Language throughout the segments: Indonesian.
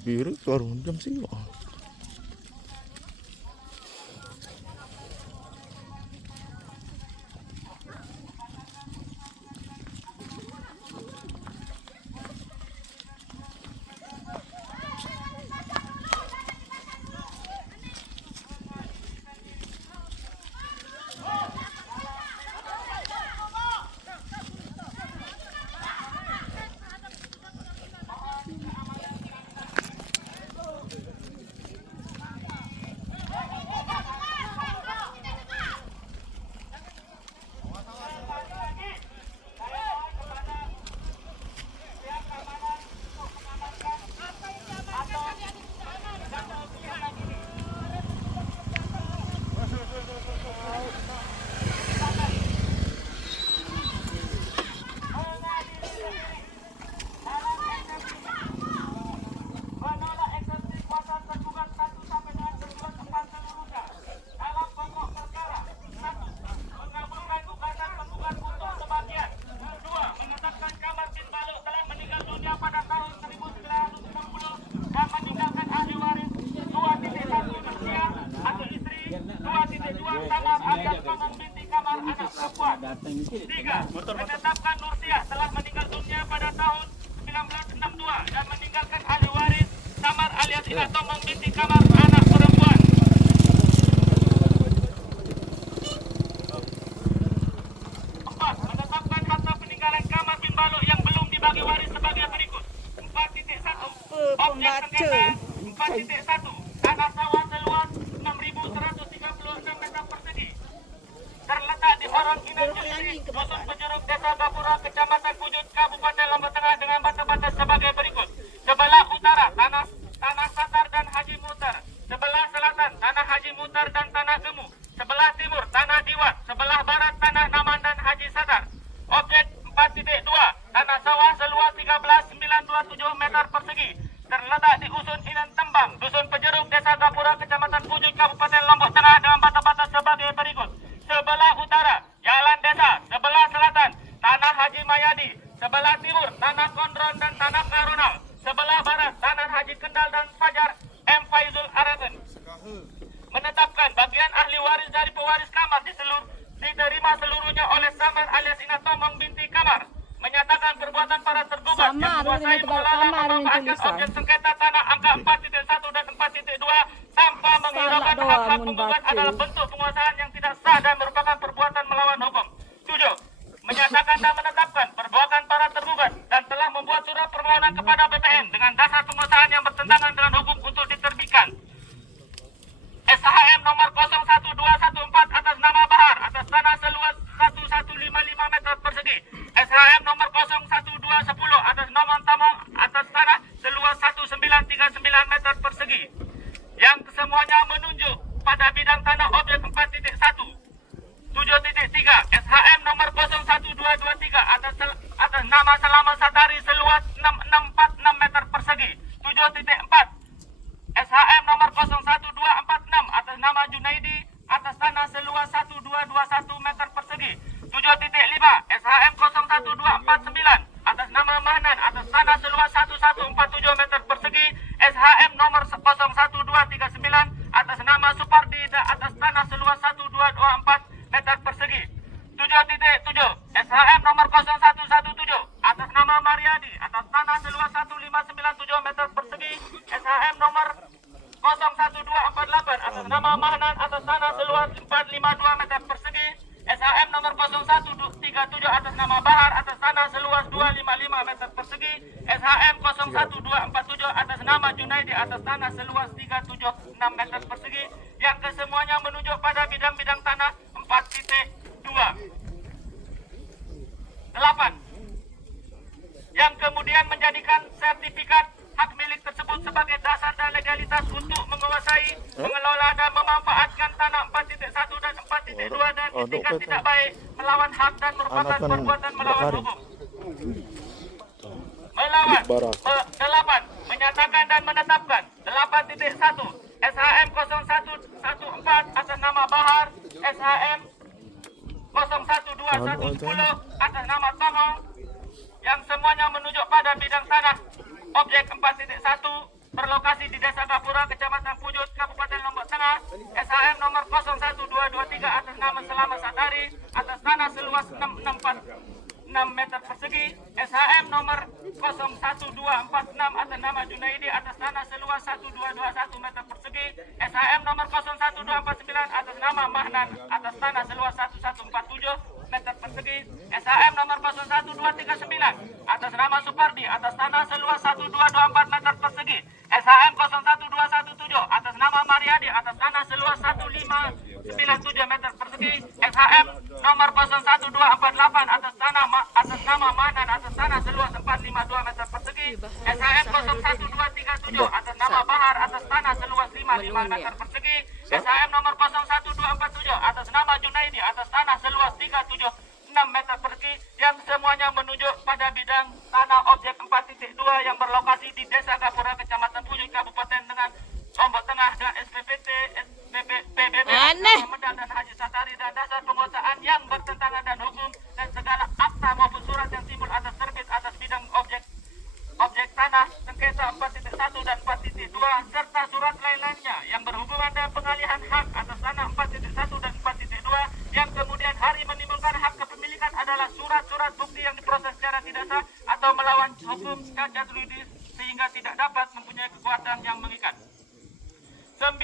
Biru baru jam sih. Tiga, menetapkan Nursiah telah meninggal dunia pada tahun 1962 dan meninggalkan ahli waris Samar alias Ina Tomong binti Kamar anak perempuan. Empat, menetapkan harta peninggalan Kamar bin Balo yang belum dibagi waris sebagai berikut. 4.1 objek sengketa 4.1 tanah sawah seluas 6.136 meter persegi terletak di Orang Inan Jelisik, Dusun Penjeruk, Desa Gapura, Kecamatan Kujut, Kabupaten Lombok Tengah dengan batas-batas sebagai berikut. Sebelah utara tanah Satar dan Haji Mutar, sebelah selatan tanah Haji Mutar dan tanah Gemu, sebelah timur tanah Diwat, sebelah barat tanah Naman dan Haji Satar. Objek 4.2 tanah sawah seluas 13.927 meter persegi terletak di Usun Inan Tembang, Dusun Penjeruk, Desa Gapura, Kecamatan Kujut, Kabupaten Lombok Tengah dengan batas-batas sebagai berikut. Sebelah utara Jalan Desa, sebelah selatan tanah Haji Mayadi, sebelah timur tanah Kondron dan tanah Karunal, sebelah barat tanah Haji Kendal dan Fajar M. Faizul Aragen. Menetapkan bagian ahli waris dari pewaris kamar diterima seluruhnya oleh Samar alias Ina Tomong binti Kamar. Menyatakan perbuatan para tergugat yang menguasai, mengelola, memanfaatkan objek sengketa tanah angka 4.1 dan 4.2 tanpa menghiraukan hak-hak penggugat adalah bentuk penguasaan yang tidak sah dan merupakan perbuatan melawan hukum. 7. Menyatakan dan menetapkan perbuatan para tergugat dan telah membuat surat permohonan kepada BPN dengan dasar penguasaan yang bertentangan dengan hukum untuk diterbitkan. SHM nomor 01214 atas nama Bahar atas tanah seluas 1155 meter persegi. SHM nomor 01210 atas nama Tamong atas tanah seluas 1939 meter persegi. Yang kesemuanya menunjuk pada bidang tanah objek 4.1. 7.3 SHM nomor 01223 atas nama Selama Satari seluas 6646 meter persegi. 7.4 SHM nomor 01246 atas nama Junaidi atas tanah seluas 1221 meter persegi. 7.5 SHM 01249 atas nama Mahnan atas tanah seluas 1147 meter persegi. SHM nomor 01239 atas nama Supardi atas tanah seluas 1224 meter persegi. 7.7 SHM nomor 0117 atas nama Mariadi atas tanah seluas 1597 meter persegi. SHM nomor 01248 atas nama Mahnan atas tanah seluas 452 meter persegi. SHM nomor 0137 atas nama Bahar atas tanah seluas 255 meter persegi. SHM 01247 atas nama Junaidi atas tanah seluas 376 meter persegi. Yang kesemuanya menunjuk pada bidang-bidang tanah 4.2. 8. Yang kemudian menjadikan sertifikat hak milik tersebut sebagai dasar dan legalitas untuk menguasai, mengelola dan memanfaatkan tanah 4.1 dan 4.2 dan etikat tidak baik, melawan hak dan merupakan perbuatan melawan hukum. Melawan. 8. Menyatakan dan menetapkan 8.1 SHM 0114 atas nama Bahar, SHM 012110 atas nama Tomong, yang semuanya menunjuk pada bidang tanah objek 4.1 berlokasi di Desa Gapura, Kecamatan Pujut, Kabupaten Lombok Tengah, SHM nomor 01223 atas nama Selamat Satari, atas tanah seluas 6 meter persegi, SHM nomor 01246 atas nama Junaidi atas tanah seluas 1221 meter persegi, SHM nomor 01249 atas nama Mahnan atas tanah seluas 1147 meter persegi, SHM nomor 01239 atas nama Supardi atas tanah seluas 1224 meter persegi, SHM 01217 atas nama Mariadi atas tanah seluas 1597 meter persegi, SHM nomor 01248 atas nama Manan atas tanah seluas 452 meter persegi, SHM 01237 atas nama Bahar atas tanah seluas 55 meter persegi, SHM nomor 01247 atas nama Junaidi atas tanah seluas 376 meter persegi, yang semuanya menunjuk pada bidang tanah objek 4.2 yang berlokasi di Desa Gapura, Kecamatan Pujut, Kabupaten dengan Lombok Tengah, dan SPPT, PBB, Medal dan Haji Satari, dan dasar penguasaan yang bertentangan dan hukum dan segala akta maupun surat yang timbul atas terbit atas bidang objek tanah sengketa 4.1 dan 4.2 serta surat lain-lainnya yang berhubungan dengan pengalihan hak atas tanah 4.1 dan 4.2 yang kemudian hari menimbulkan hak kepemilikan adalah surat-surat bukti yang diproses secara tidak sah atau melawan hukum cacat juridis sehingga tidak dapat mempunyai kekuatan yang mengikat. 9.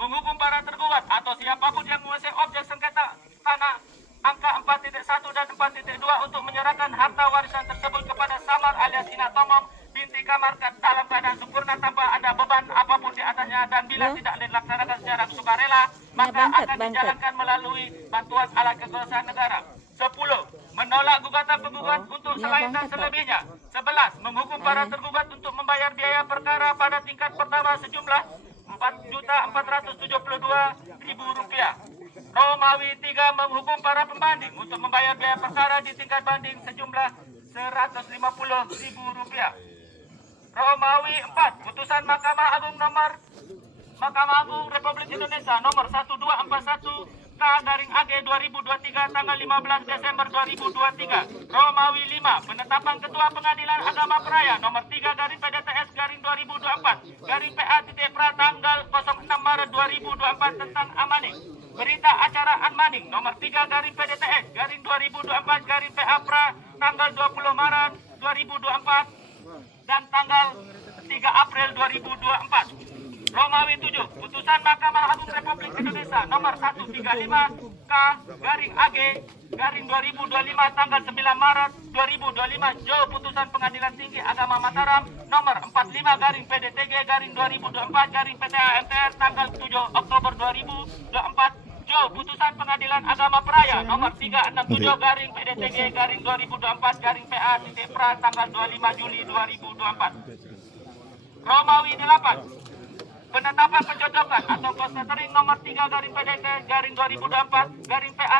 Menghukum para tergugat atau siapapun yang menguasai objek sengketa tanah angka 4.1 dan 4.2 untuk menyerahkan harta warisan tersebut kepada Samar alias Ina Tomom binti Kamar dalam keadaan sempurna tanpa ada beban apapun di atasnya, dan bila tidak dilaksanakan secara sukarela maka akan dijalankan melalui bantuan alat kekuasaan negara. 10. Menolak gugatan penggugat untuk selain dan selebihnya. 11. Menghukum para tergugat untuk membayar biaya perkara pada tingkat pertama sejumlah Rp4.042.000. Romawi 3. Menghukum para pembanding untuk membayar biaya perkara di tingkat banding sejumlah Rp150.000. Romawi 4. Putusan Mahkamah Agung Republik Indonesia nomor 1241 K/AG 2023 tanggal 15 Desember 2023. Romawi 5. Penetapan Ketua Pengadilan Agama Peraya nomor 3/PDTS/2024/PA tanggal 06 Maret 2024 tentang Amaning. Berita acara Amaning nomor 3/PDTS/2024/PA tanggal 20 Maret 2024 dan tanggal 3 April 2024. Romawi 7. Putusan Mahkamah Agung Republik Indonesia nomor 135 K/AG 2025 tanggal 9 Maret 2025 Jo Putusan Pengadilan Tinggi Agama Mataram nomor 45/PDTG/2024/PTA MTR tanggal 7 Oktober 2024 Jo Putusan Pengadilan Agama Peraya nomor 367/PDTG/2024/PA tanggal 25 Juli 2024. Romawi 8. Penetapan pencocokan atau considering nomor 3/PDT/2024/PA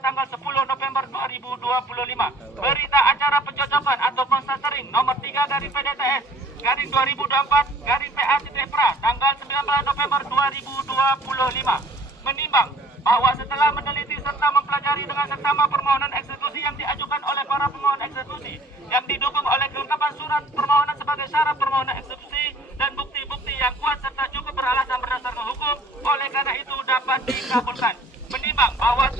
tanggal 10 November 2025. Berita acara pencocokan atau considering nomor 3/PDTS/2024/PA tanggal 19 November 2025. Menimbang bahwa setelah meneliti serta mempelajari dengan seksama permohonan eksekusi yang diajukan oleh para pemohon eksekusi yang didukung oleh kelengkapan surat permohonan sebagai syarat permohonan eksekusi dan bukti-bukti yang kuat serta cukup beralasan berdasarkan hukum, oleh karena itu dapat dikabulkan. Menimbang bahwa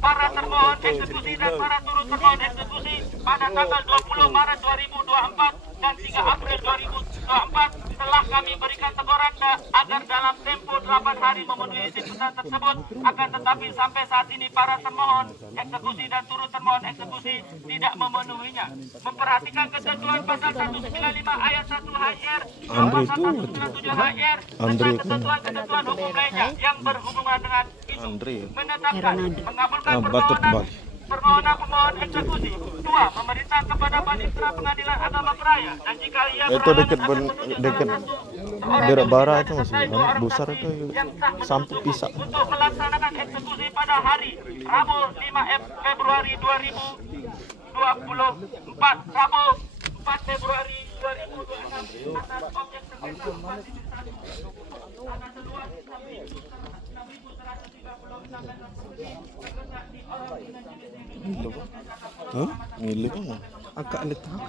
para termohon eksekusi dan para turut termohon eksekusi pada tanggal 20 Maret 2024 dan 3 April 2024 telah kami berikan teguran agar dalam tempo 8 hari memenuhi tuntutan tersebut. Akan tetapi sampai saat ini para termohon eksekusi dan turut termohon eksekusi tidak memenuhinya. Memperhatikan ketentuan pasal 195 ayat 1 HR, pasal 197 HR, serta ketentuan-ketentuan hukum lainnya yang berhubungan dengan itu. Menetapkan, mengabulkan permohonan pemohon eksekusi. 2. Memerintah kepada Panitera Pengadilan Agama Peraya dan jika ia itu dekat Berak Bara itu masih besar itu sampai pisah untuk melaksanakan eksekusi pada hari Rabu 5 Februari 2024. Rabu 4 Februari 2026 atas objek sengketa 4.1 atas seluas 6.136 meter persegi terletak di orang dengan jenis Milik. Akak letak.